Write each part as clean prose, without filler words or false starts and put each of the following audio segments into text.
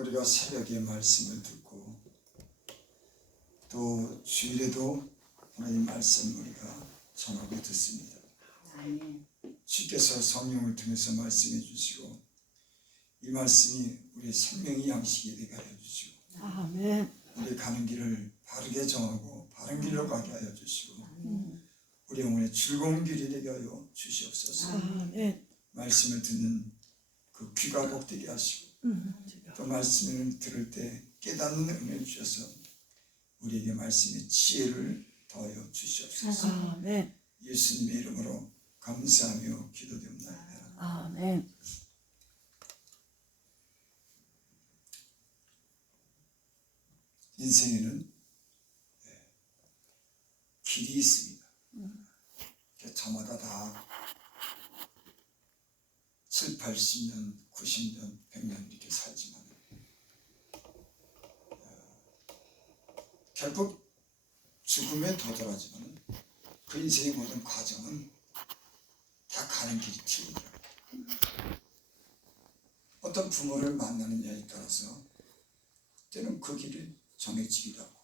우리가 새벽에 말씀을 듣고 또 주일에도 하나님 말씀 우리가 전하고 듣습니다. 주께서 성령을 통해서 말씀해 주시고 이 말씀이 우리의 생명의 양식이 되게 하여 주시고 아멘. 우리 가는 길을 바르게 정하고 바른 길로 가게 하여 주시고 우리 영혼의 즐거운 길이 되게 하여 주시옵소서. 아멘. 말씀을 듣는 그 귀가 복되게 하시고 또 말씀을 들을 때 깨닫는 은혜를 주셔서 우리에게 말씀의 지혜를 더하여 주시옵소서. 아멘. 예수님의 이름으로 감사하며 기도드립니다. 아멘. 인생에는 길이 있습니다. 저마다 다 7, 80년, 90년, 100년 이렇게 살지만 결국 죽음에 도달하지만 그 인생의 모든 과정은 다 가는 길이 틀리더라고요. 어떤 부모를 만나느냐에 따라서 때는 그 길이 정해지기도 하고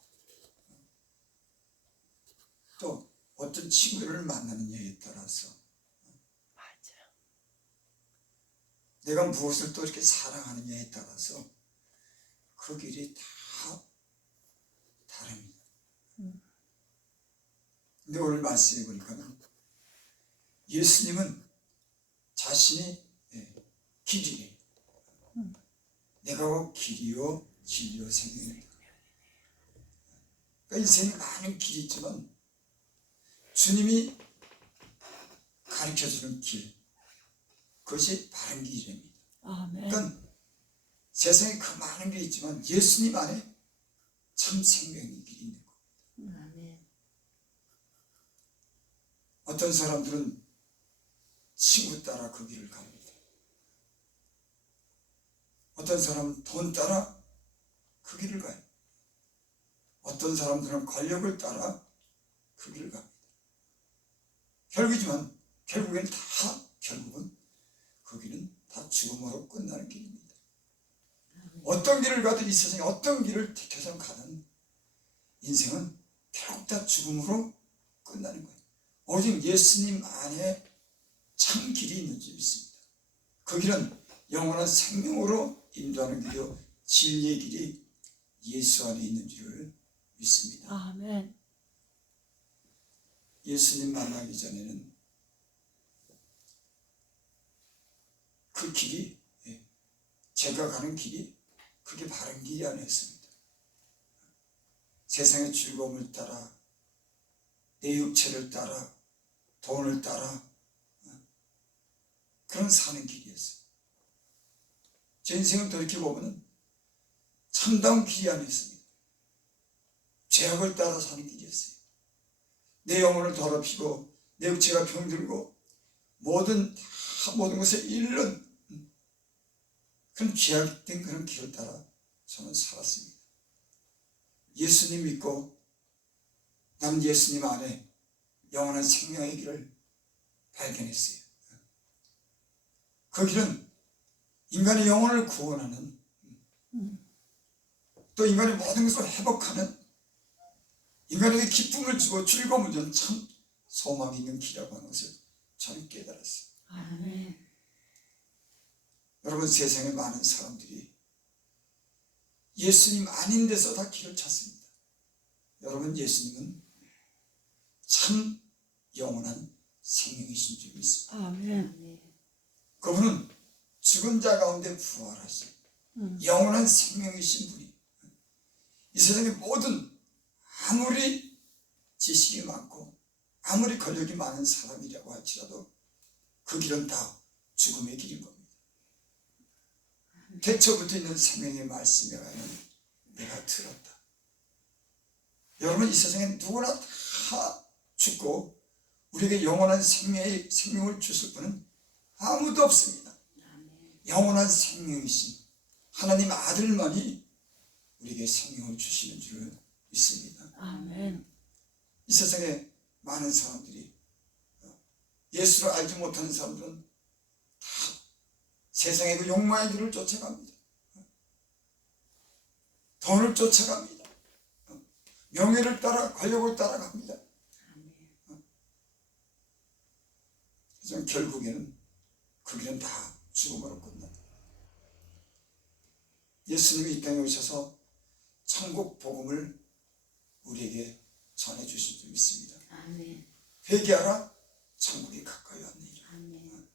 또 어떤 친구를 만나느냐에 따라서 내가 무엇을 또 이렇게 사랑하느냐에 따라서 그 길이 다 다릅니다. 근데 오늘 말씀해 보니까 예수님은 자신이 길이래. 내가 길이요 진리요 생명이다. 그러니까 인생에 많은 길이 있지만 주님이 가르쳐주는 길, 그것이 바른 길입니다. 아멘. 그러니까 세상에 그 많은 게 있지만 예수님 안에 참 생명의 길이 있는 겁니다. 아멘. 어떤 사람들은 친구 따라 그 길을 갑니다. 어떤 사람은 돈 따라 그 길을 가요. 어떤 사람들은 권력을 따라 그 길을 갑니다. 결국엔 그 길은 다 죽음으로 끝나는 길입니다. 어떤 길을 가도 이 세상에 어떤 길을 택해서 가는 인생은 결국 다 죽음으로 끝나는 거예요. 오직 예수님 안에 참 길이 있는 줄 믿습니다. 그 길은 영원한 생명으로 인도하는 길이요 진리의 길이 예수 안에 있는 줄을 믿습니다. 아멘. 예수님 만나기 전에는 그 길이 제가 가는 길이 그게 바른 길이 아니었습니다. 세상의 즐거움을 따라 내 육체를 따라 돈을 따라 그런 사는 길이었어요. 제 인생을 돌이켜보면 참다운 길이 아니었습니다. 죄악을 따라 사는 길이었어요. 내 영혼을 더럽히고 내 육체가 병들고 모든 것에 잃는 그런 죄악된 그런 길을 따라 저는 살았습니다. 예수님 믿고 난 예수님 안에 영원한 생명의 길을 발견했어요. 그 길은 인간의 영혼을 구원하는 또 인간의 모든 것을 회복하는 인간에게 기쁨을 주고 즐거움을 주는 참 소망이 있는 길이라고 하는 것을 저는 깨달았어요. 아멘. 여러분 세상에 많은 사람들이 예수님 아닌 데서 다 길을 찾습니다. 여러분 예수님은 참 영원한 생명이신 줄 믿습니다. 아멘. 그분은 죽은 자 가운데 부활하신 영원한 생명이신 분이 이 세상의 모든 아무리 지식이 많고 아무리 권력이 많은 사람이라고 할지라도 그 길은 다 죽음의 길인 겁니다. 태초부터 있는 생명의 말씀에 가면 내가 들었다. 여러분 이 세상에 누구나 다 죽고 우리에게 영원한 생명을 주실 분은 아무도 없습니다. 영원한 생명이신 하나님 아들만이 우리에게 생명을 주시는 줄을 믿습니다. 아멘. 이 세상에 많은 사람들이 예수를 알지 못하는 사람들은 다 세상의 그 욕망의 길을 쫓아갑니다. 돈을 쫓아갑니다. 명예를 따라 권력을 따라갑니다. 그래서 결국에는 그 길은 다 죽음으로 끝난다. 예수님이 이 땅에 오셔서 천국 복음을 우리에게 전해주신 줄 믿습니다. 아멘. 회개하라, 천국이 가까이 왔느니라. 아멘.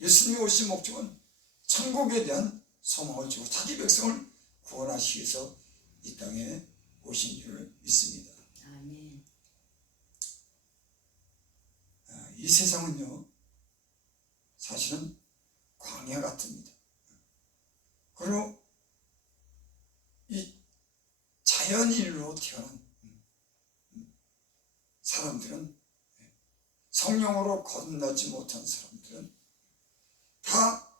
예수님이 오신 목적은 천국에 대한 소망을 주고 자기 백성을 구원하시기 위해서 이 땅에 오신 줄을 믿습니다. 아멘. 이 세상은요, 사실은 광야 같습니다. 그리고 이 자연인으로 태어난 사람들은, 성령으로 건너지 못한 사람들은 다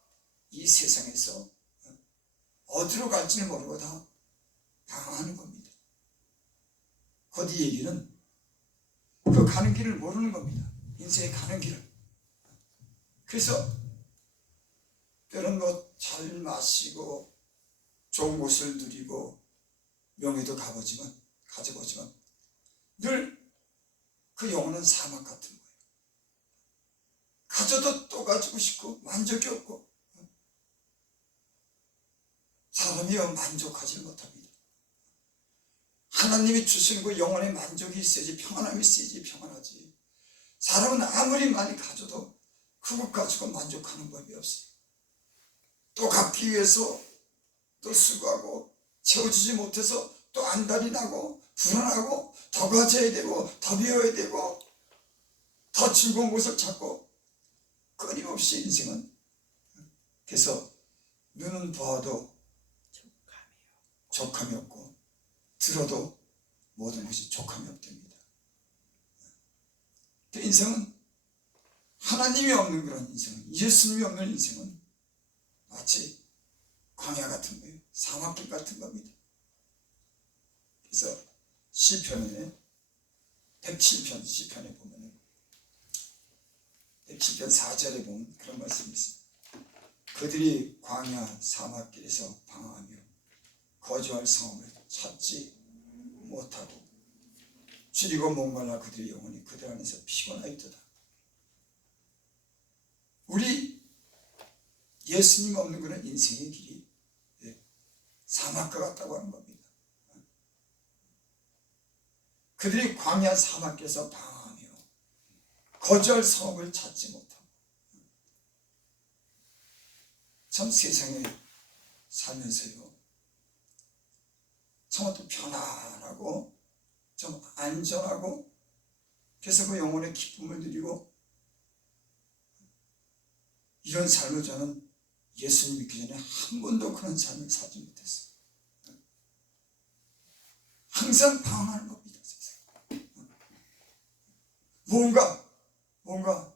이 세상에서 어디로 갈지를 모르고 다 방황하는 겁니다. 곧 이 얘기는 그 가는 길을 모르는 겁니다. 인생의 가는 길을. 그래서 때론 잘 마시고 좋은 곳을 누리고 명예도 가져보지만 늘 그 영혼은 사막 같은 거예요. 가져도 또 가지고 싶고 만족이 없고 사람이 만족하지 못합니다. 하나님이 주시는 그 영혼의 만족이 있어야지, 평안함이 있어야지 평안하지. 사람은 아무리 많이 가져도 그것 가지고 만족하는 법이 없어요. 또 갖기 위해서 또 수고하고 채워지지 못해서 또 안달이 나고 불안하고 더 가져야 되고 더 배워야 되고 더 즐거운 곳을 찾고 끊임없이 인생은. 그래서 눈은 보아도 족함이 없고 들어도 모든 것이 족함이 없답니다. 그 인생은 하나님이 없는 그런 인생은, 예수님이 없는 인생은 마치 광야 같은 거예요. 사막길 같은 겁니다. 그래서 시편에 107편 시편에 보면은 107편 4절에 보면 그런 말씀이 있습니다. 그들이 광야 사막길에서 방황하며 거주할 성읍을 찾지 못하고 줄이고 목말라 그들의 영혼이 그들 안에서 피곤하였도다. 우리 예수님 없는 그런 인생의 길이 사막과 같다고 하는 겁니다. 그들이 광야 사막에서 방황하며 거주할 성읍을 찾지 못하고, 참 세상에 살면서요, 참 어떤 편안하고 좀 안전하고, 그래서 그 영혼의 기쁨을 누리고, 이런 삶을 저는 예수님 믿기 전에 한 번도 그런 삶을 살지 못했어요. 항상 방황하는 겁니다. 세상에. 뭔가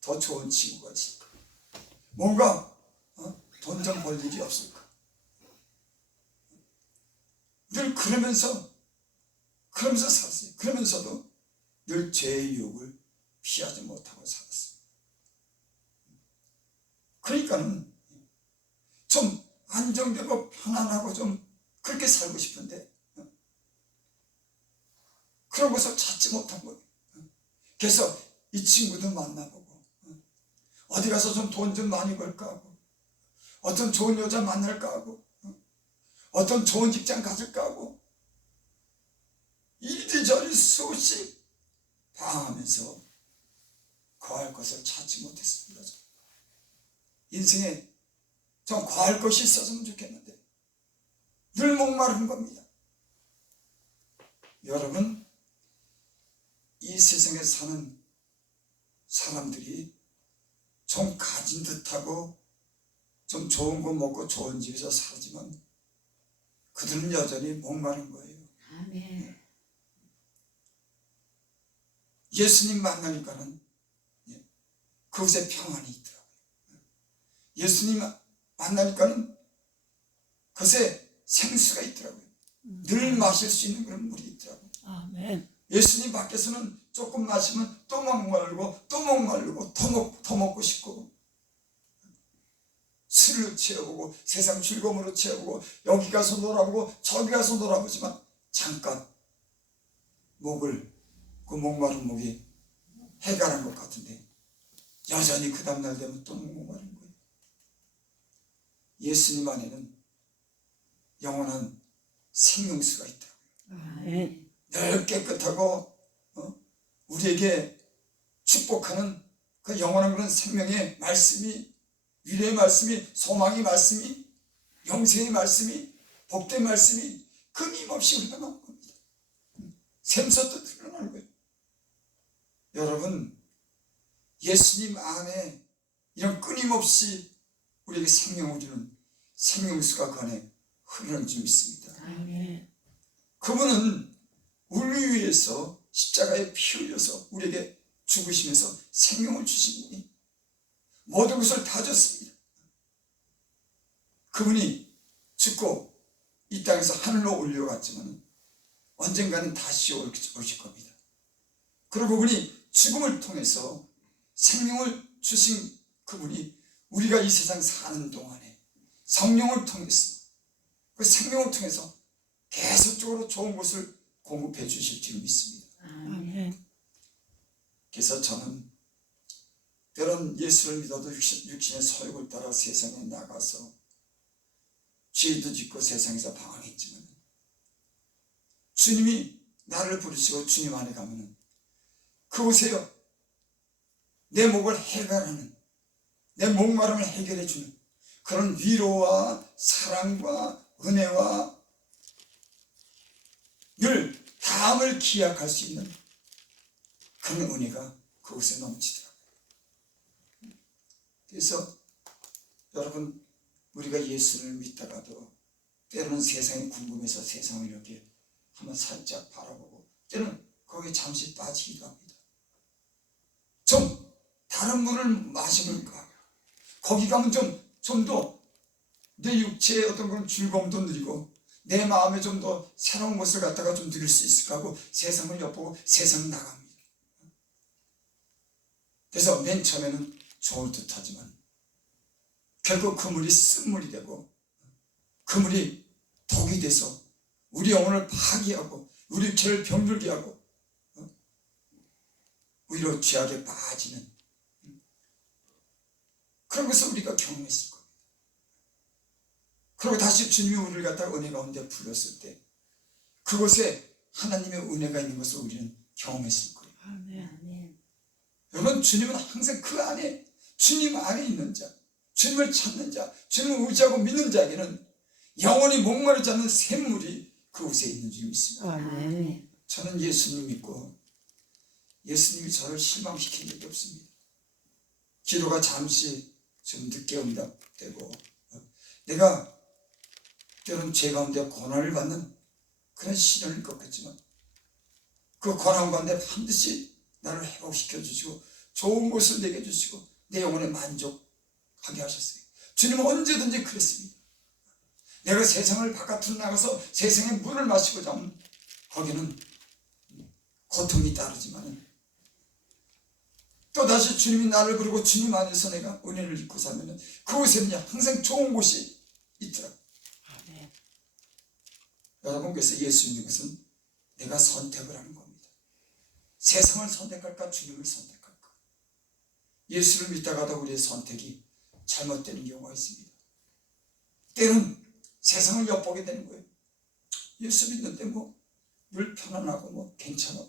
더 좋은 친구가 있을까? 뭔가 돈 좀 벌 일이 없을까? 늘 그러면서 살았어요. 그러면서도 늘 죄의 유혹을 피하지 못하고 살았어요. 그러니까는 좀 안정되고 편안하고 좀 그렇게 살고 싶은데 그런 것을 찾지 못한 거예요. 그래서 이 친구도 만나보고 어디 가서 좀 돈 좀 많이 벌까 하고, 어떤 좋은 여자 만날까 하고, 어떤 좋은 직장 가질까 하고, 이리저리 수없이 방황하면서 거할 것을 찾지 못했습니다. 인생에 좀 거할 것이 있었으면 좋겠는데 늘 목마른 겁니다. 여러분, 이 세상에 사는 사람들이 좀 가진 듯하고 좀 좋은 거 먹고 좋은 집에서 살지만 그들은 여전히 목마른 거예요. 아멘. 예수님 만나니까는 그곳에 평안이 있더라고요. 예수님 만나니까는 그것에 생수가 있더라고요. 늘 마실 수 있는 그런 물이 있더라고요. 아멘. 예수님 밖에서는 조금 마시면 또 목마르고 또 목마르고 더 먹고 싶고, 술로 채워보고 세상 즐거움으로 채워보고 여기 가서 놀아보고 저기 가서 놀아보지만 잠깐 그 목마른 목이 해결한 것 같은데 여전히 그 다음날 되면 또 목마른 거예요. 예수님 안에는 영원한 생명수가 있다고요. 아멘. 늘 깨끗하고 우리에게 축복하는 그 영원한 그런 생명의 말씀이, 위로의 말씀이, 소망의 말씀이, 영생의 말씀이, 복된 말씀이 끊임없이 우리가 나온 겁니다. 샘솟듯 흘러나오는 거예요. 여러분, 예수님 안에 이런 끊임없이 우리에게 생명을 주는 생명수가 그 안에 흐르는 줄 믿습니다. 아멘. 그분은 우리 위해서 십자가에 피 흘려서 우리에게 죽으시면서 생명을 주신 분이 모든 것을 다 줬습니다. 그분이 죽고 이 땅에서 하늘로 올려갔지만 언젠가는 다시 오실 겁니다. 그리고 그분이 죽음을 통해서 생명을 주신 그분이 우리가 이 세상 사는 동안에 성령을 통해서 그 생명을 통해서 계속적으로 좋은 것을 공급해 주실 줄 믿습니다. 아멘. 그래서 저는 때론 예수를 믿어도 육신의 소욕을 따라 세상에 나가서 죄도 짓고 세상에서 방황했지만 주님이 나를 부르시고 주님 안에 가면 그곳에요 내 목을 해결하는, 내 목마름을 해결해 주는 그런 위로와 사랑과 은혜와 늘 다음을 기약할 수 있는 그런 은혜가 그곳에 넘치더라고요. 그래서 여러분, 우리가 예수를 믿다가도 때로는 세상이 궁금해서 세상을 이렇게 한번 살짝 바라보고 때로는 거기에 잠시 빠지기도 합니다. 좀 다른 물을 마셔볼까? 거기 가면 좀 더 내 육체의 어떤 그런 즐거움도 누리고 내 마음에 좀 더 새로운 것을 갖다가 좀 누릴 수 있을까 하고 세상을 엿보고 세상을 나갑니다. 그래서 맨 처음에는 좋을 듯 하지만 결국 그 물이 쓴물이 되고 그 물이 독이 돼서 우리 영혼을 파괴하고 우리 육체를 병들게 하고 오히려 죄악에 빠지는 그런 것을 우리가 경험했을 겁니다. 그리고 다시 주님이 우리를 갖다가 은혜 가운데 불렀을 때 그곳에 하나님의 은혜가 있는 것을 우리는 경험했을 거예요. 아멘. 여러분, 주님은 항상 그 안에, 주님 안에 있는 자, 주님을 찾는 자, 주님을 의지하고 믿는 자에게는 영원히 목마르지 않는 샘물이 그곳에 있는 줄 믿습니다. 아멘. 저는 예수님 믿고 예수님이 저를 실망시킨 적이 없습니다. 기도가 잠시 좀 늦게 응답되고 내가 때로는 죄 가운데 고난을 받는 그런 시련을 겪었지만 그 고난 가운데 반드시 나를 회복시켜 주시고 좋은 것을 내게 주시고 내 영혼에 만족하게 하셨어요. 주님은 언제든지 그랬습니다. 내가 세상을 바깥으로 나가서 세상의 물을 마시고자 하면 거기는 고통이 따르지만 또다시 주님이 나를 부르고 주님 안에서 내가 은혜를 입고 살면 그곳에는 항상 좋은 곳이 있더라고요. 아멘. 여러분, 그래서 예수 믿는 것은 내가 선택을 하는 겁니다. 세상을 선택할까 주님을 선택할까. 예수를 믿다가도 우리의 선택이 잘못되는 경우가 있습니다. 때는 세상을 엿보게 되는 거예요. 예수 믿는데 늘 편안하고 괜찮아.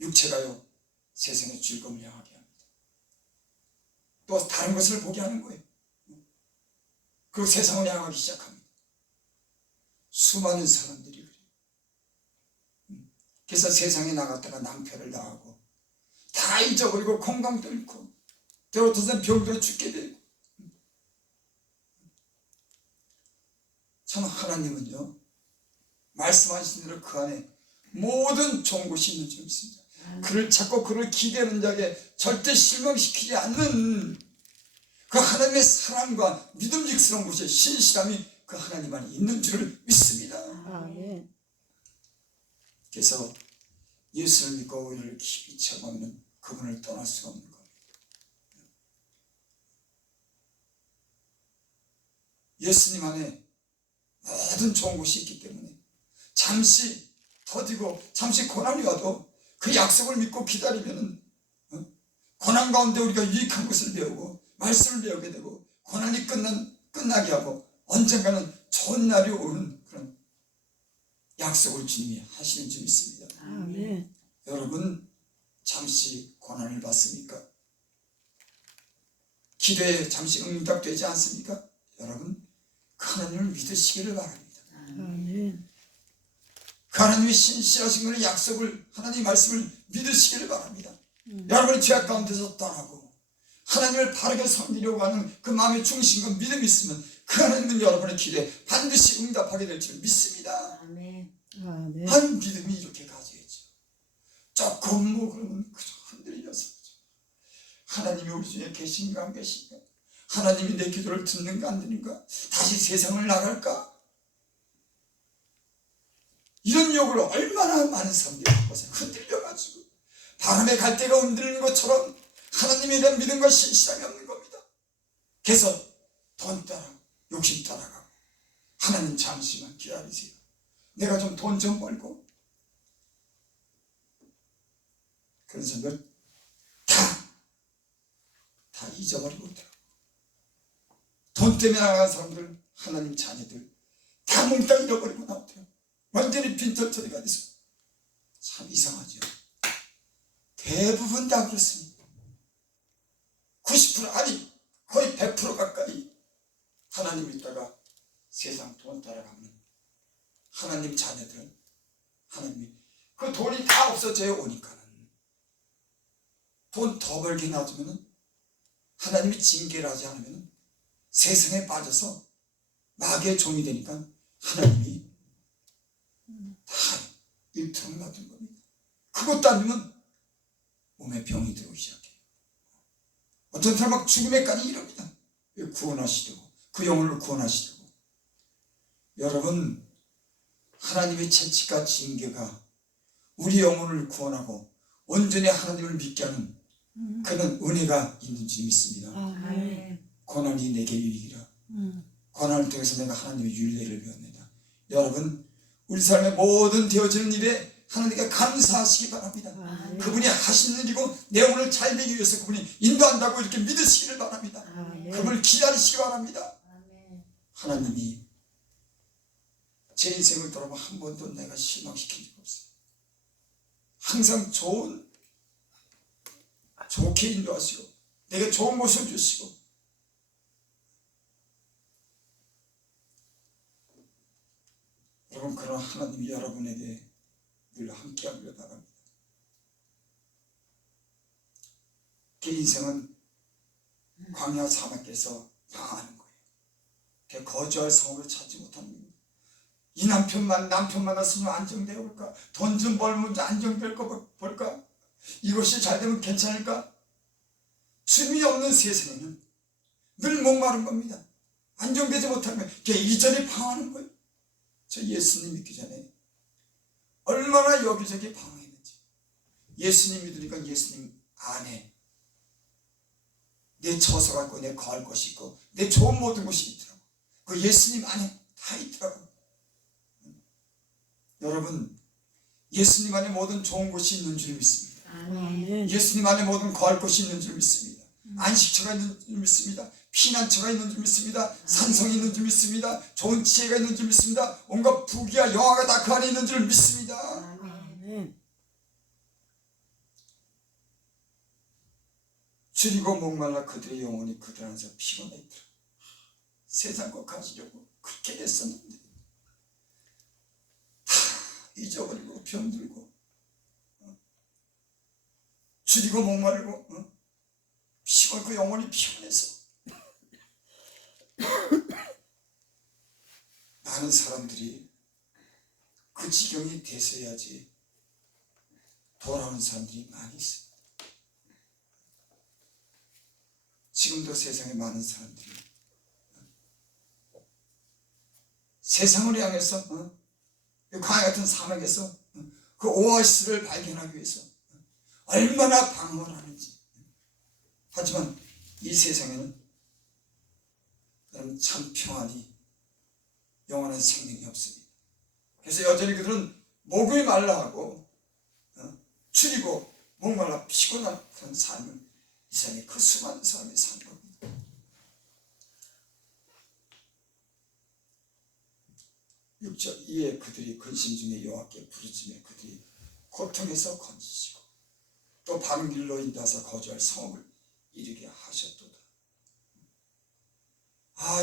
육체가요 세상의 즐거움을 향하게 합니다. 또 다른 것을 보게 하는 거예요. 그 세상을 향하기 시작합니다. 수많은 사람들이 그래요. 그래서 세상에 나갔다가 낭패를 당하고 다 잊어버리고 건강도 잃고 또 어떤 사람 병들어 죽게 되고. 참 하나님은요 말씀하신 대로 그 안에 모든 좋은 것이 있는 줄 믿습니다. 그를 찾고 그를 기대하는 자에게 절대 실망시키지 않는 그 하나님의 사랑과 믿음직스러운 곳에 신실함이 그 하나님 안에 있는 줄을 믿습니다. 아멘. 그래서 예수를 믿고 우리를 깊이 체험하면 그분을 떠날 수가 없는 겁니다. 예수님 안에 모든 좋은 것이 있기 때문에 잠시 더디고 잠시 고난이 와도 그 약속을 믿고 기다리면 고난 가운데 우리가 유익한 것을 배우고 말씀을 배우게 되고 고난이 끝나게 하고 언젠가는 좋은 날이 오는 그런 약속을 주님이 하시는 줄 믿습니다. 아멘. 여러분 잠시 고난을 받습니까? 기도에 잠시 응답되지 않습니까? 여러분 그 하나님을 믿으시기를 바랍니다. 아멘. 그 하나님이 신실하신 그런 약속을 하나님의 말씀을 믿으시기를 바랍니다. 여러분이 죄악 가운데서 떠나고 하나님을 바르게 섬기려고 하는 그 마음의 중심과 믿음이 있으면 그 하나님은 여러분의 기도에 반드시 응답하게 될 줄 믿습니다. 아멘. 아멘. 한 믿음이 이렇게 가져야죠. 조금 뭐 그러면 그저 흔들려서 하나님이 우리 중에 계신가 안 계신가, 하나님이 내 기도를 듣는가 안 듣는가, 다시 세상을 나갈까, 이런 욕을 얼마나 많은 사람들이 하고 흔들려가지고 바람에 갈대가 흔들리는 것처럼 하나님에 대한 믿음과 신실함이 없는 겁니다. 그래서 돈 따라 욕심 따라가고 하나님 잠시만 기다리세요. 내가 좀 돈 좀 벌고, 그런 생각을 다 잊어버리고 있더라고요. 돈 때문에 나가는 사람들, 하나님 자녀들 다 몽땅 잃어버리고 나오더라고요. 완전히 빈털터리가 돼서. 참 이상하죠. 대부분 다 그렇습니다. 90% 아니 거의 100% 가까이 하나님 믿다가 세상 돈 따라가면 하나님 자녀들은 하나님이 그 돈이 다 없어져 오니까는 돈 더 벌게 놔두면은 하나님이 징계를 하지 않으면 세상에 빠져서 마귀의 종이 되니까 하나님이 다 일터로 놔둔 겁니다. 그것도 안 되면 몸에 병이 들어오기 시작해요. 어떤 사람 막 죽음에까지 이릅니다. 구원하시려고, 그 영혼을 구원하시려고. 여러분, 하나님의 채찍과 징계가 우리 영혼을 구원하고 온전히 하나님을 믿게 하는 그는 은혜가 있는 줄 믿습니다. 아멘. 고난이 내게 유익이라. 고난을 통해서 내가 하나님의 윤례를 배웁니다. 여러분, 우리 삶의 모든 되어지는 일에 하나님께 감사하시기 바랍니다. 아멘. 그분이 하시는 일이고 내 영혼을 잘 되기 위해서 그분이 인도한다고 이렇게 믿으시기를 바랍니다. 아멘. 그분을 기다리시기 바랍니다. 아멘. 하나님이 제 인생을 돌아보면 한 번도 내가 실망시킨 적 없어요. 항상 좋게 인도하시고 내게 좋은 모습을 주시고, 여러분 그런 하나님이 여러분에게 늘 함께하기를 바랍니다. 그 인생은 광야 사막에서 방황하는 거예요. 그 거주할 성으로 찾지 못하는 겁니다. 이 남편 만났으면 안정되어 볼까? 돈 좀 벌면 안정될 거 볼까? 이것이 잘 되면 괜찮을까? 주님이 없는 세상에는 늘 목마른 겁니다. 안정되지 못하면 이전에 방황하는 거예요. 저 예수님 믿기 전에 얼마나 여기저기 방황했는지. 예수님 믿으니까 예수님 안에 내 처소가 있고 내 거할 것이 있고 내 좋은 모든 것이 있더라고. 그 예수님 안에 다 있더라고. 여러분, 예수님 안에 모든 좋은 것이 있는 줄 믿습니다. 아멘. 예수님 안에 모든 거할 것이 있는 줄 믿습니다. 안식처가 있는 줄 믿습니다. 피난처가 있는 줄 믿습니다. 산성이 있는 줄 믿습니다. 좋은 지혜가 있는 줄 믿습니다. 온갖 부귀와 영화가 다 그 안에 있는 줄 믿습니다. 아멘. 줄이고 목말라 그들의 영혼이 그들 안에서 피곤해 있더라. 세상 것 가지려고 그렇게 됐었는데 다 잊어버리고 병들고 줄이고 목마르고 피곤, 그 영혼이 피곤해서 많은 사람들이 그 지경이 됐어야지 돌아오는 사람들이 많이 있습니다. 지금도 세상에 많은 사람들이 세상을 향해서 광야 같은 사막에서 그 오아시스를 발견하기 위해서 얼마나 방황을 하는지. 하지만 이 세상에는 여러분 참 평안이 영원한 생명이 없습니다. 그래서 여전히 그들은 목이 말라 하고 추리고 목말라 피곤한 그런 삶을 이 세상에 그 수많은 사람이 산 겁니다. 이에 그들이 근심 중에 여호와께 부르짖으며 그들이 고통에서 건지시고 또 바른 길로 인도하사 거주할 성읍을 이르게 하셨도다.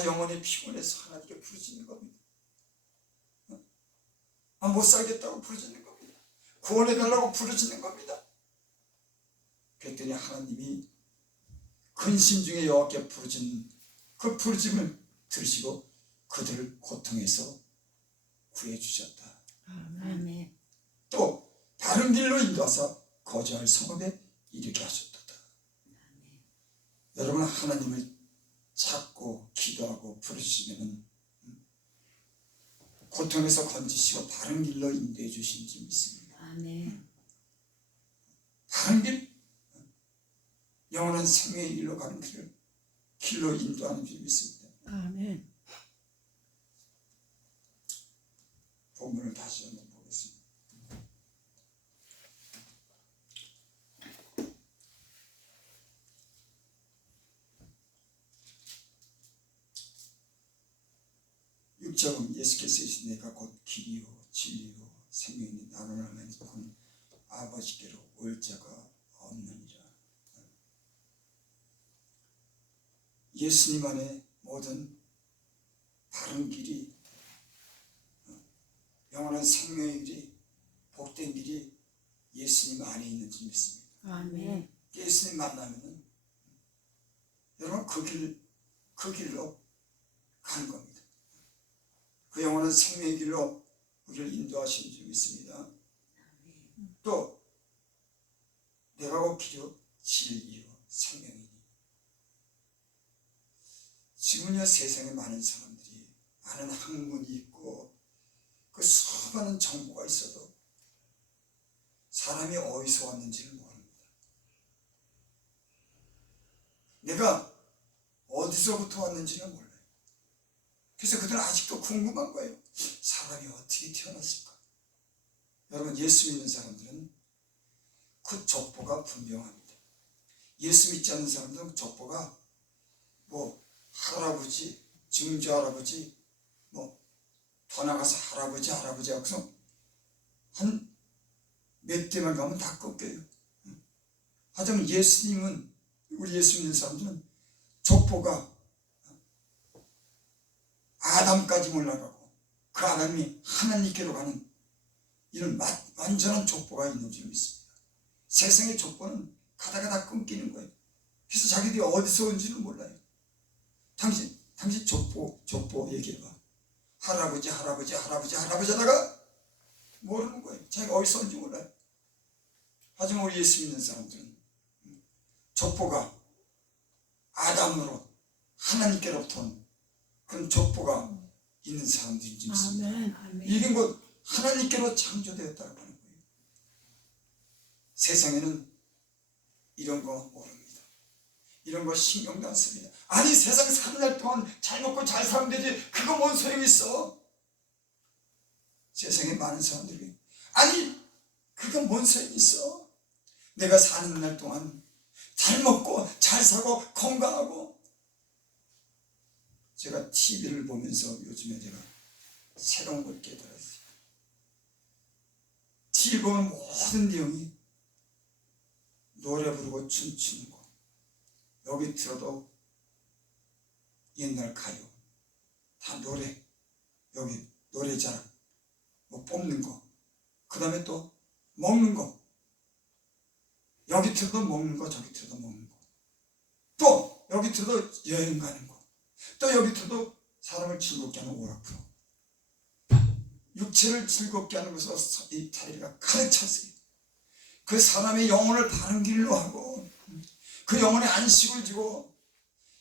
영혼이 피곤해서 하나님께 부르짖는 겁니다. 못 살겠다고 부르짖는 겁니다. 구원해달라고 부르짖는 겁니다. 그랬더니 하나님이 근심 중에 여호와께 부르짖는 그 부르짖음을 들으시고 그들을 고통에서 구해주셨다. 아멘. 또 바른 길로 인도하사 거주할 성읍에 이르게 하셨도다. 여러분 하나님을 찾고 기도하고 부르시면 고통에서 건지시고 바른 길로 인도해 주신 줄 믿습니다. 아멘. 바른 길, 영원한 생명의 길로 가는 길로 인도하는 줄 믿습니다. 아멘. 본문을 다시 한번 보겠습니다. 육절은 예수께서 이르시되 내가 곧 길이요 진리요 생명이니 나를 알면 곧 아버지께로 올 자가 없느니라. 예수님 안에 모든 바른 길이, 영원한 생명의 길이, 복된 길이 예수님 안에 있는 줄 믿습니다. 아멘. 예수님 만나면은 여러분 그 길로 가는 겁니다. 그 영원한 생명의 길로 우리를 인도하시는 줄 믿습니다. 또 내가 곧 길이요 진리요 생명이니. 지금은요 세상에 많은 사람들이 많은 학문이 있고 그 수많은 정보가 있어도 사람이 어디서 왔는지를 모릅니다. 내가 어디서부터 왔는지를 몰라요. 그래서 그들은 아직도 궁금한 거예요. 사람이 어떻게 태어났을까? 여러분 예수 믿는 사람들은 그 족보가 분명합니다. 예수 믿지 않는 사람들은 족보가 할아버지, 증조 할아버지, 더 나가서 할아버지 하고서 한 몇 대만 가면 다 꺾여요. 하지만 예수님은, 우리 예수 믿는 사람들은 족보가 아담까지 올라가고 그 아담이 하나님께로 가는 이런 완전한 족보가 있는 줄 믿습니다. 세상의 족보는 가다가 다 끊기는 거예요. 그래서 자기들이 어디서 온지는 몰라요. 당신 족보 얘기해봐. 할아버지 하다가 모르는 거예요. 자기가 어디서 온지 몰라요. 하지만 우리 예수 믿는 사람들은 족보가 아담으로 하나님께로부터 온 그런 족보가 있는 사람들인지 믿습니다. 아멘. 이게 곧 하나님께로 창조되었다고 하는 거예요. 세상에는 이런 거 모릅니다. 이런 거 신경도 안 씁니다. 아니 세상 사는 날 동안 잘 먹고 잘 살면 되지 그거 뭔 소용이 있어? 세상에 많은 사람들이 아니 그거 뭔 소용이 있어? 내가 사는 날 동안 잘 먹고 잘 사고 건강하고. 제가 TV를 보면서 요즘에 제가 새로운 걸 깨달았어요. TV 보면 모든 내용이 노래 부르고 춤추는 거, 여기 들어도 옛날 가요, 다 노래, 여기 노래자랑 뽑는 거, 그 다음에 또 먹는 거, 여기 들어도 먹는 거, 저기 들어도 먹는 거, 또 여기 들어도 여행 가는 거, 또 여기 들어도 사람을 즐겁게 하는 오락프로, 육체를 즐겁게 하는 것으로 이 다리가 가득 찼어요. 그 사람의 영혼을 바른 길로 하고 그 영혼에 안식을 주고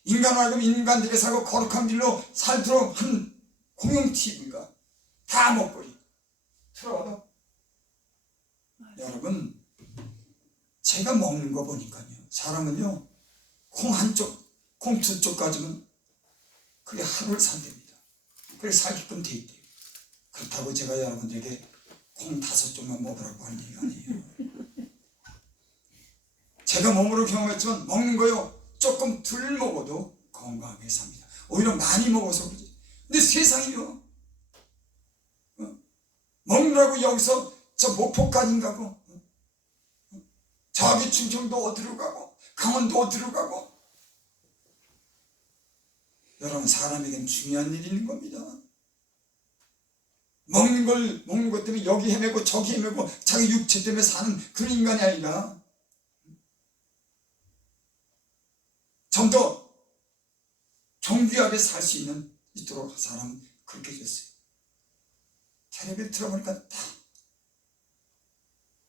인간을 알고 인간들에게 살고 거룩한 길로 살도록 한 공영 TV가 다 먹거리 틀어와도 여러분 제가 먹는 거 보니까요, 사람은요 콩 한쪽 콩 두 쪽 가지면 그게 하루를 산답니다. 그래 살게끔 돼 있대요. 그렇다고 제가 여러분들에게 콩 5쪽만 먹으라고 하는 얘기가 아니에요. 제가 몸으로 경험했지만 먹는 거요 조금 덜 먹어도 건강하게 삽니다. 오히려 많이 먹어서 그러지. 근데 세상이요 먹느라고 여기서 저 목포까지 가고 저기 충청도 어디로 가고 강원도 어디로 가고. 여러분 사람에겐 중요한 일이 있는 겁니다. 먹는 것 때문에 여기 헤매고 저기 헤매고 자기 육체 때문에 사는 그런 인간이 아니라 좀 더 정귀하게 살 수 있도록 사람 그렇게 됐어요. 텔레비를 틀어보니까 다.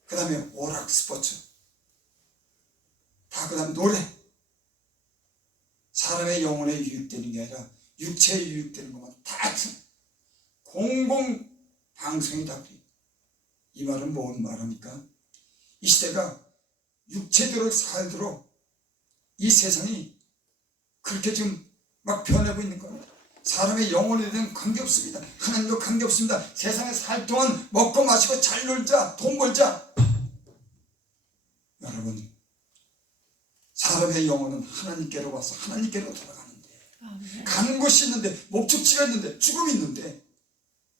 그 다음에 오락 스포츠 다. 그 다음 노래. 사람의 영혼에 유익되는 게 아니라 육체에 유익되는 것만 다 공공 방송이다. 이 말은 뭔 말합니까? 이 시대가 육체대로 살도록 이 세상이 그렇게 지금 막 변하고 있는 겁니다. 사람의 영혼에 대한 관계없습니다. 하나님도 관계없습니다. 세상에 살 동안 먹고 마시고 잘 놀자, 돈 벌자. 여러분 사람의 영혼은 하나님께로 와서 하나님께로 돌아가는데 가는 곳이 있는데 목적지가 있는데 죽음이 있는데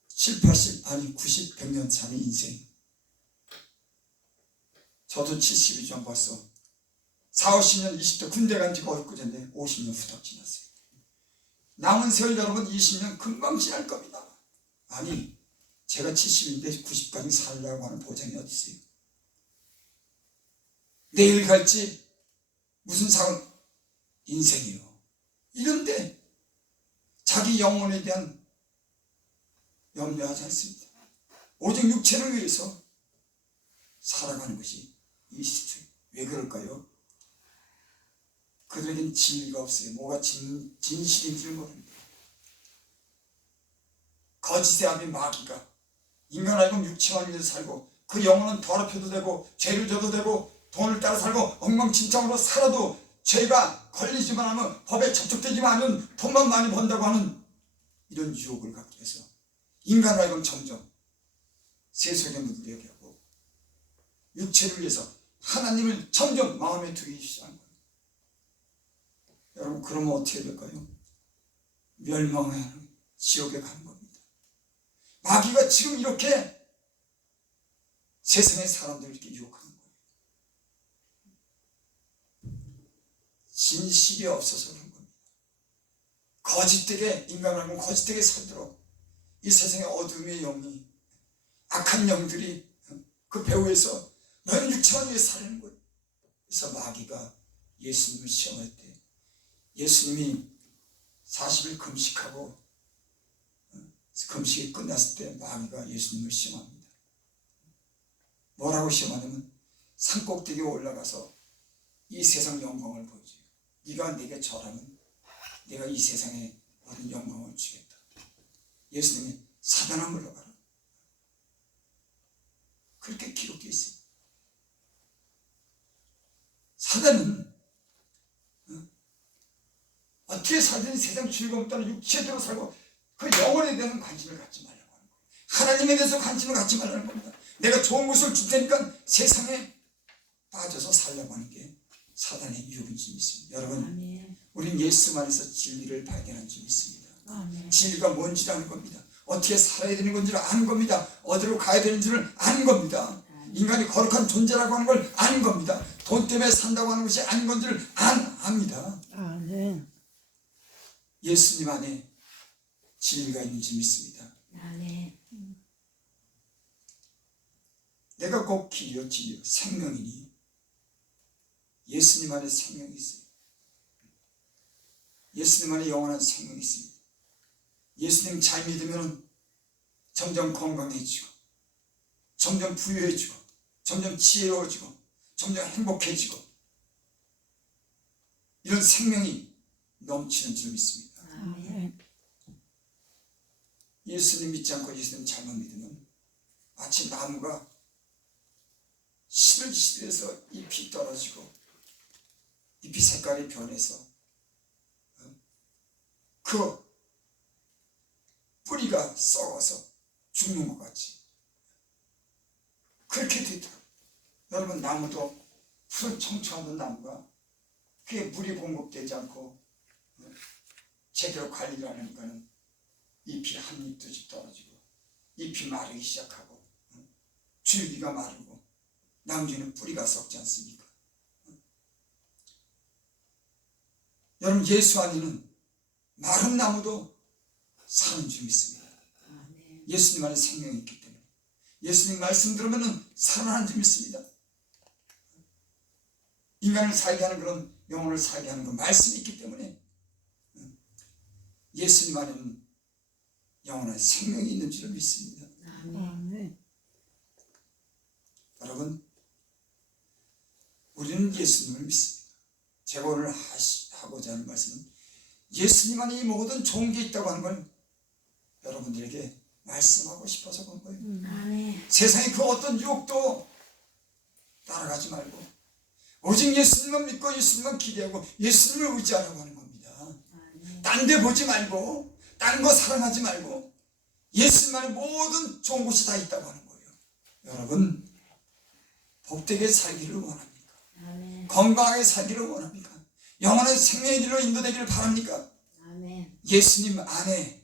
7, 80 아니 90, 100년 사는 인생. 저도 70이죠 벌써. 4, 50년 20대 군대 간 지가 엊그제인데 50년 후딱 지났어요. 남은 세월 여러분 20년 금방 지날 겁니다. 아니 제가 70인데 90까지 살려고 하는 보장이 어디 있어요? 내일 갈지 무슨 상을 인생이요. 이런데 자기 영혼에 대한 염려하지 않습니다. 오직 육체를 위해서 살아가는 것이 이 시대. 왜 그럴까요? 그들에겐 진리가 없어요. 뭐가 진실인지를 모릅니다. 거짓의 아비 마귀가 인간 알고 육체만 위해서 살고 그 영혼은 더럽혀도 되고 죄를 져도 되고 돈을 따라 살고 엉망진창으로 살아도 죄가 걸리지만 하면 법에 접촉되지만 않으면 돈만 많이 번다고 하는 이런 유혹을 갖기 위해서 인간 알고 점점 세속에 물들게 하고 육체를 위해서 하나님을 점점 마음에 두기 시작합니다. 여러분 그러면 어떻게 될까요? 멸망해야 하는 지옥에 가는 겁니다. 마귀가 지금 이렇게 세상의 사람들을 이렇게 유혹하는 거예요. 진실이 없어서 그런 겁니다. 거짓되게 인간을 거짓되게 살도록 이 세상의 어둠의 영이 악한 영들이 그 배후에서 너는 육체만 위해 살라는 거예요. 그래서 마귀가 예수님을 시험할 때 예수님이 40일 금식하고 금식이 끝났을 때 마귀가 예수님을 시험합니다. 뭐라고 시험하냐면 산꼭대기에 올라가서 이 세상 영광을 보여줘요. 네가 내게 절하면 내가 이 세상에 모든 영광을 주겠다. 예수님이 사단아 물러가라. 그렇게 기록되어 있습니다. 사단은 어떻게 살든 세상 즐거움 따라 육체대로 살고 그 영혼에 대한 관심을 갖지 말라고 하는 거예요. 하나님에 대해서 관심을 갖지 말라는 겁니다. 내가 좋은 것을 줄 테니까 세상에 빠져서 살려고 하는 게 사단의 유혹인 줄 믿습니다. 여러분 아멘. 우린 예수 안에서 진리를 발견한 줄 믿습니다. 아멘. 진리가 뭔지를 아는 겁니다. 어떻게 살아야 되는 건지를 아는 겁니다. 어디로 가야 되는지를 아는 겁니다. 인간이 거룩한 존재라고 하는 걸 아는 겁니다. 돈 때문에 산다고 하는 것이 아닌 건지를 압니다. 아멘. 예수님 안에 진리가 있는 줄 믿습니다. 아멘. 내가 곧 길이요 진리요 생명이니 예수님 안에 생명이 있어요. 예수님 안에 영원한 생명이 있습니다. 예수님 잘 믿으면 점점 건강해지고 점점 부유해지고 점점 지혜로워지고 점점 행복해지고 이런 생명이 넘치는 줄 믿습니다. 아멘. 예수님 믿지 않고 예수님 잘못 믿으면 마치 나무가 시들시들해서 잎이 떨어지고 잎이 색깔이 변해서 그 뿌리가 썩어서 죽는 것 같이 그렇게 되더라고요. 여러분, 나무도 푸른 청초하던 나무가 그게 물이 공급되지 않고 제대로 관리를 안 하니까는 잎이 한 잎 두 잎 떨어지고 잎이 마르기 시작하고 줄기가 마르고 나머지는 뿌리가 썩지 않습니까? 여러분, 예수 안에는 마른 나무도 사는 줄 믿습니다. 아멘. 예수님 안에 생명이 있기 때문에 예수님 말씀 들으면 살아나는 줄 믿습니다. 인간을 살게 하는 그런 영혼을 살게 하는 그런 말씀이 있기 때문에 예수님 안에는 영원한 생명이 있는 줄 믿습니다. 아멘. 여러분, 우리는 예수님을 믿습니다. 제가 오늘 하고자 하는 말씀은 예수님 안에 이 모든 좋은 게 있다고 하는 걸 여러분들에게 말씀하고 싶어서 그런 거예요. 아멘. 세상의 그 어떤 유혹도 따라가지 말고 오직 예수님만 믿고 예수님만 기대하고 예수님을 의지하라고 하는 겁니다. 딴 데 보지 말고 딴 거 사랑하지 말고 예수님만의 모든 좋은 곳이 다 있다고 하는 거예요. 여러분, 복되게 살기를 원합니까? 아멘. 건강하게 살기를 원합니까? 영원한 생명의 길로 인도되기를 바랍니까? 아멘. 예수님 안에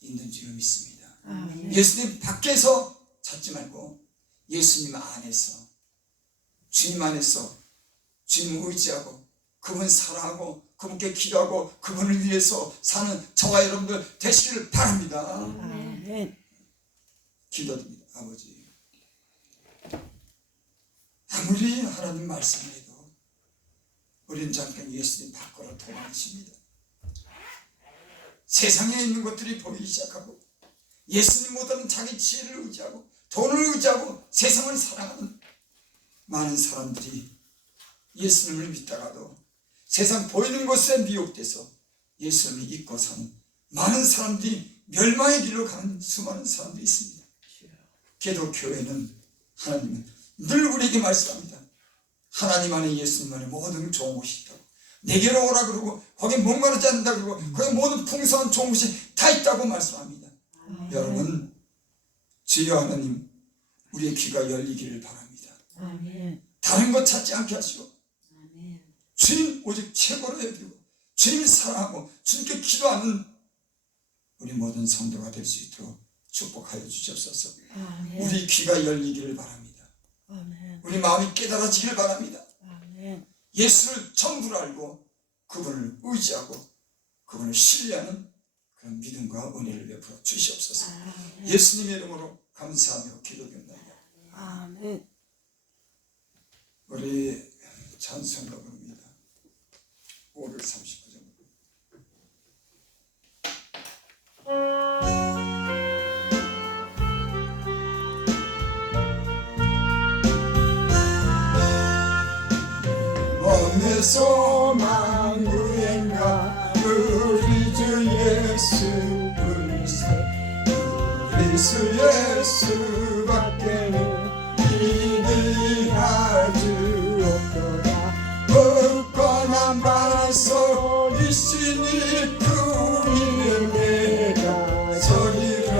있는 줄 믿습니다. 아멘. 예수님 밖에서 찾지 말고 예수님 안에서, 주님 안에서 주님을 의지하고 그분 사랑하고 그분께 기도하고 그분을 위해서 사는 저와 여러분들 되시기를 바랍니다. 아멘. 기도드립니다. 아버지, 아무리 하나님 말씀을 해도 우리는 잠깐 예수님 밖으로 도망칩니다. 세상에 있는 것들이 보이기 시작하고 예수님보다는 자기 지혜를 의지하고 돈을 의지하고 세상을 사랑하는 많은 사람들이 예수님을 믿다가도 세상 보이는 것에 미혹돼서 예수님을 잊고 사는 많은 사람들이 멸망의 길로 가는 수많은 사람들이 있습니다. 기독교회는 하나님은 늘 우리에게 말씀합니다. 하나님 안에 예수님 안에 모든 좋은 곳이 있다고, 내게로 오라 그러고 거기에 목마르지 않는다 그러고 거기에 모든 풍성한 좋은 곳이 다 있다고 말씀합니다. 여러분, 주여 하나님, 우리의 귀가 열리기를 바랍니다. 아멘. 다른 것 찾지 않게 하시고 아멘. 주님 오직 최고로 여기고 주님을 사랑하고 주님께 기도하는 우리 모든 성도가 될 수 있도록 축복하여 주시옵소서. 아멘. 우리 귀가 열리기를 바랍니다. 아멘. 우리 마음이 깨달아지기를 바랍니다. 아멘. 예수를 전부로 알고 그분을 의지하고 그분을 신뢰하는 그런 믿음과 은혜를 베풀어 주시옵소서. 아멘. 예수님의 이름으로 감사하며 기도드립니다. 아멘. 우리 찬송가 부릅니다. 539절. 몸의 소망 누구인가 우리 주 예수 불세 우리 수 예수밖에는 이리할 주 없도다. 굳건한 반석이시니 그 위에 내가 서리라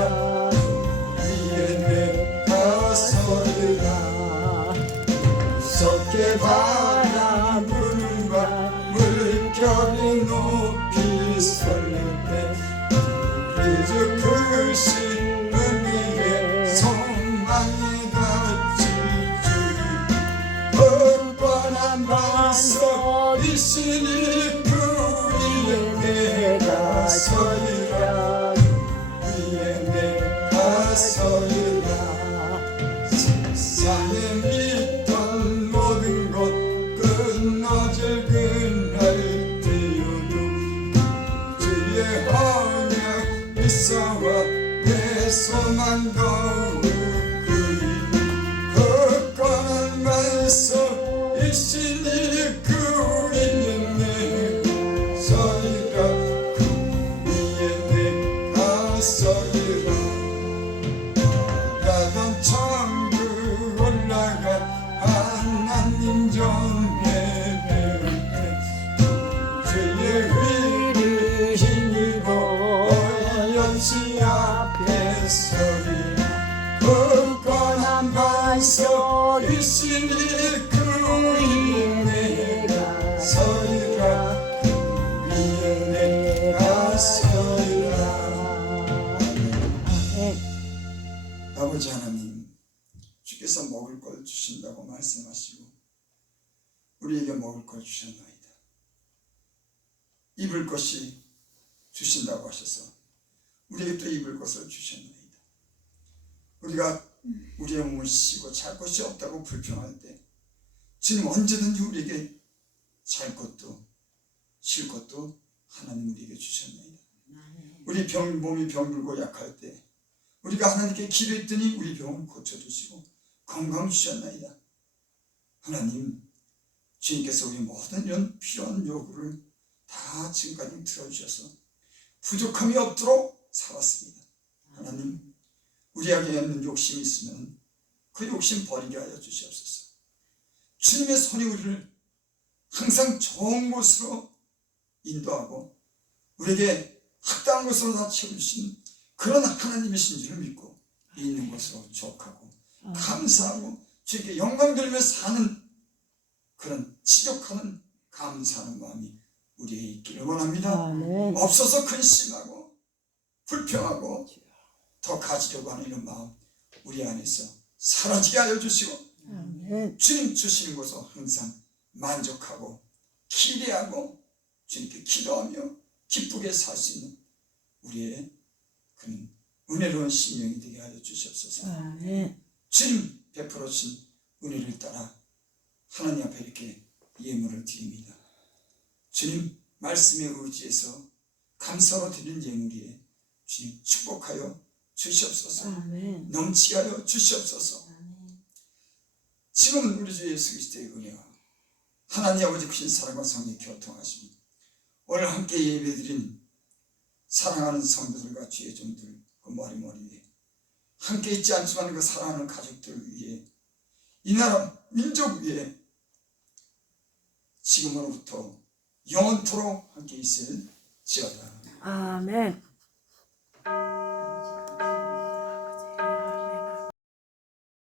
위에 내가 서리라. 무섭게 바라보는가 물결이 높이 쏠릴 때 우리 주 크신 은혜의 소망이 닿칠 주. 굳건한 반석이시니 그 위에 내가 서리라 위에 내가 서리라. 세상에 있던 모든 것 끊어질 그날 때여도 주의 언약 미사와 내 소망 더욱 그리 굳건한 반석이시니 그 위에 내가 서리라 위에 내가 서리라. 가던 천국 올라가 하나님 전에 배울 때 주의 의를 힘입어 어여치 주시니 그 위에 내가 서리라 그 위에 내가 서리라. 아멘. 아버지 하나님, 주께서 먹을 걸 주신다고 말씀하시고 우리에게 먹을 걸 주셨나이다. 입을 것이 주신다고 하셔서 우리에게 또 입을 것을 주셨나이다. 우리가 우리의 몸을 쉬고 잘 것이 없다고 불평할 때 주님 언제든지 우리에게 잘 것도 쉴 것도 하나님 우리에게 주셨나이다. 우리 몸이 병들고 약할 때 우리가 하나님께 기도했더니 우리 병을 고쳐주시고 건강 주셨나이다. 하나님, 주님께서 우리 모든 이런 필요한 요구를 다 지금까지 들어주셔서 부족함이 없도록 살았습니다. 하나님, 우리에게 있는 욕심이 있으면 그 욕심 버리게 하여 주시옵소서. 주님의 손이 우리를 항상 좋은 곳으로 인도하고 우리에게 합당한 것으로 다 채워주신 그런 하나님이신 줄을 믿고 있는 것으로 족하고 감사하고 주에게 영광 돌리며 사는 그런 지족하는 감사하는 마음이 우리에게 있기를 원합니다. 아멘. 없어서 근심하고 불평하고 더 가지려고 하는 이런 마음 우리 안에서 사라지게 하여 주시고 아멘. 주님 주시는 것으로 항상 만족하고 기대하고 주님께 기도하며 기쁘게 살 수 있는 우리의 그런 은혜로운 심령이 되게 하여 주시옵소서. 아멘. 주님 베풀어 주신 은혜를 따라 하나님 앞에 이렇게 예물을 드립니다. 주님 말씀에 의지해서 감사로 드린 예물이에 주님 축복하여 주시옵소서. 아멘. 넘치게 하여 주시옵소서. 지금은 우리 주 예수 그리스도의 은혜와 하나님 아버지 크신 사랑과 성령의 교통하심, 오늘 함께 예배드린 사랑하는 성도들과 주의 종들 그 머리머리에 함께 있지 않지만 그 사랑하는 가족들 위해 이 나라 민족 위에 지금으로부터 영원토록 함께 있을지어다. 아멘.